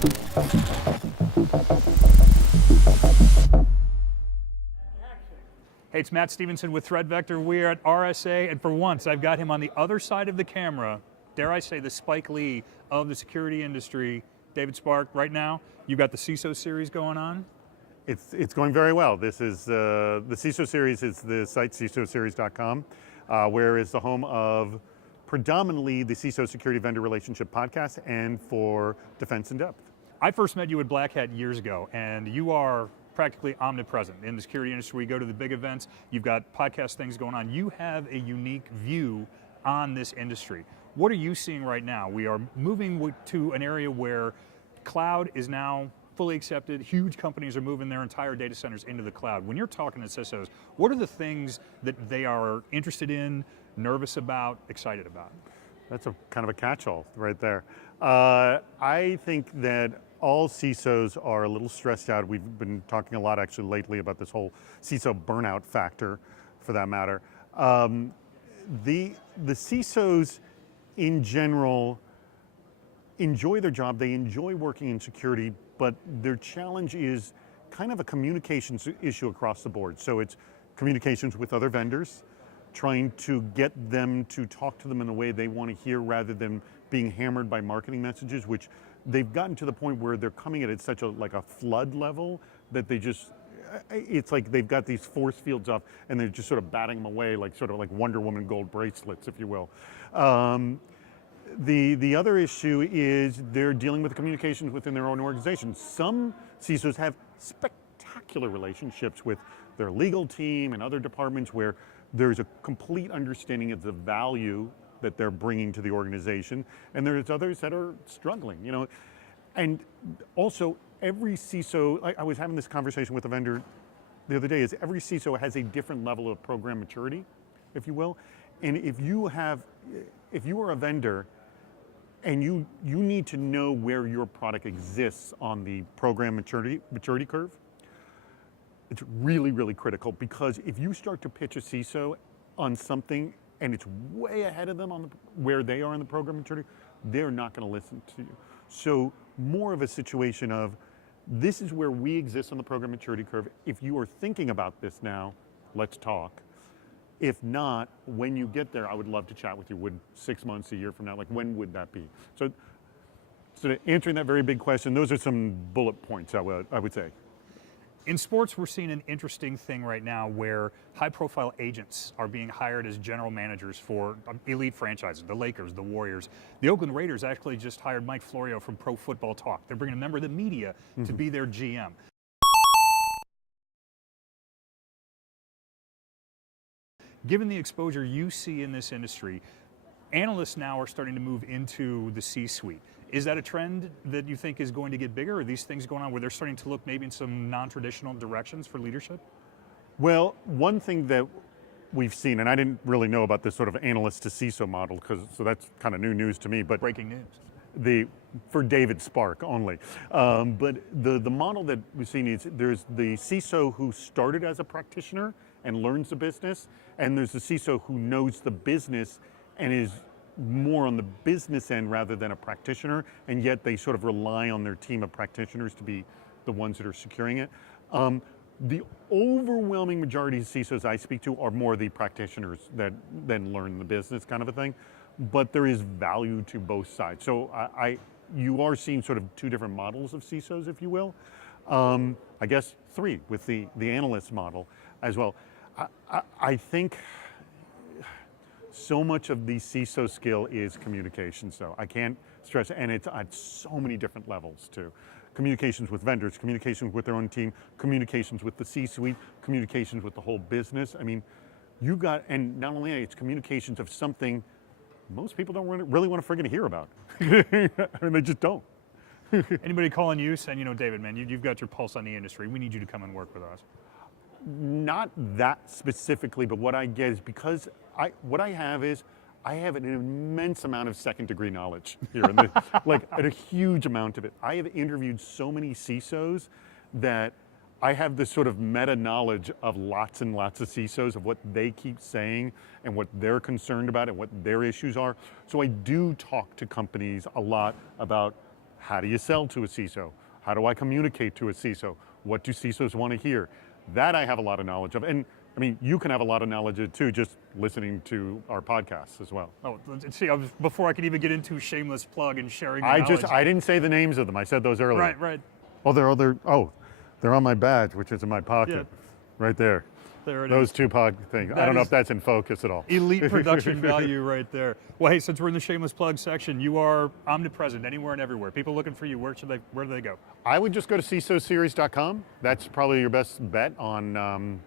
Hey, it's Matt Stevenson with Threat Vector. We're at RSA, and for once, I've got him on the other side of the camera. Dare I say, the Spike Lee of the security industry. David Spark, right now, you've got the CISO series going on. It's going very well. This is the CISO series is the site CISOseries.com, where is the home of predominantly the CISO Security Vendor Relationship podcast and for Defense in Depth. I first met you at Black Hat years ago, and you are practically omnipresent in the security industry. You go to the big events, you've got podcast things going on. You have a unique view on this industry. What are you seeing right now? We are moving to an area where cloud is now fully accepted. Huge companies are moving their entire data centers into the cloud. When you're talking to CISOs, what are the things that they are interested in, nervous about, excited about? That's a kind of a catch-all right there. I think that all CISOs are a little stressed out. We've been talking a lot actually lately about this whole CISO burnout factor, for that matter. The CISOs in general enjoy their job, they enjoy working in security, but their challenge is kind of a communications issue across the board. So it's communications with other vendors, trying to get them to talk to them in a way they want to hear rather than being hammered by marketing messages, which they've gotten to the point where they're coming at it such a flood level that they just, it's like they've got these force fields up and they're just sort of batting them away sort of like Wonder Woman gold bracelets, if you will. The other issue is they're dealing with the communications within their own organization. Some CISOs have spectacular relationships with their legal team and other departments where there's a complete understanding of the value that they're bringing to the organization, and there's others that are struggling, you know. And also, every CISO, I was having this conversation with a vendor the other day, is every CISO has a different level of program maturity, if you will. And if you are a vendor and you need to know where your product exists on the program maturity curve, it's really, really critical, because if you start to pitch a CISO on something and it's way ahead of them on where they are in the program maturity, they're not going to listen to you. So more of a situation of, this is where we exist on the program maturity curve. If you are thinking about this now, let's talk. If not, when you get there, I would love to chat with you. Would 6 months, a year from now, when would that be? So answering that very big question, those are some bullet points, I would say. In sports, we're seeing an interesting thing right now where high-profile agents are being hired as general managers for elite franchises, the Lakers, the Warriors. The Oakland Raiders actually just hired Mike Florio from Pro Football Talk. They're bringing a member of the media to be their GM. Given the exposure you see in this industry, analysts now are starting to move into the C-suite. Is that a trend that you think is going to get bigger? Are these things going on where they're starting to look maybe in some non-traditional directions for leadership? Well, one thing that we've seen, and I didn't really know about this sort of analyst to CISO model, so that's kind of new news to me. But breaking news. For David Spark only. But the model that we've seen is there's the CISO who started as a practitioner and learns the business, and there's the CISO who knows the business and is more on the business end rather than a practitioner, and yet they sort of rely on their team of practitioners to be the ones that are securing it. The overwhelming majority of CISOs I speak to are more the practitioners that then learn the business kind of a thing, but there is value to both sides. So you are seeing sort of two different models of CISOs, if you will. I guess three with the analyst model as well. I think so much of the CISO skill is communications, though. I can't stress it, and it's at so many different levels too. Communications with vendors, communications with their own team, communications with the C-suite, communications with the whole business. I mean, you got, and not only that, it's communications of something most people don't really want to friggin' hear about. And they just don't. Anybody calling you saying, you know, David, man, you've got your pulse on the industry. We need you to come and work with us. Not that specifically, but what I get is because what I have an immense amount of second-degree knowledge here, a huge amount of it. I have interviewed so many CISOs that I have this sort of meta-knowledge of lots and lots of CISOs of what they keep saying and what they're concerned about and what their issues are. So I do talk to companies a lot about How do you sell to a CISO? How do I communicate to a CISO? What do CISOs want to hear? That I have a lot of knowledge of. And I mean, you can have a lot of knowledge of too, just listening to our podcasts as well. Oh, see, before I could even get into shameless plug and sharing the I knowledge. didn't say the names of them. I said those earlier. Right, right. Oh, they're on my badge, which is in my pocket, right there. There it Those is. two things. I don't know if that's in focus at all. Elite production value right there. Well, hey, since we're in the shameless plug section, you are omnipresent anywhere and everywhere. People looking for you, where do they go? I would just go to CISOseries.com. That's probably your best bet on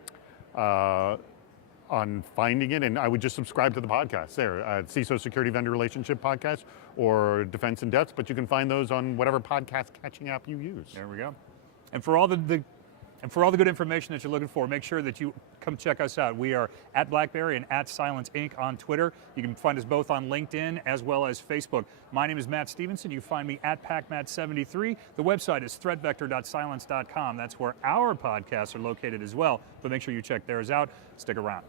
finding it, and I would just subscribe to the podcast there, CISO Security Vendor Relationship Podcast or Defense in Depth, but you can find those on whatever podcast catching app you use. There we go. And for all the good information that you're looking for, make sure that you come check us out. We are at BlackBerry and at Cylance Inc. on Twitter. You can find us both on LinkedIn as well as Facebook. My name is Matt Stevenson. You can find me at PacMatt73. The website is threatvector.cylance.com. That's where our podcasts are located as well. But make sure you check theirs out. Stick around.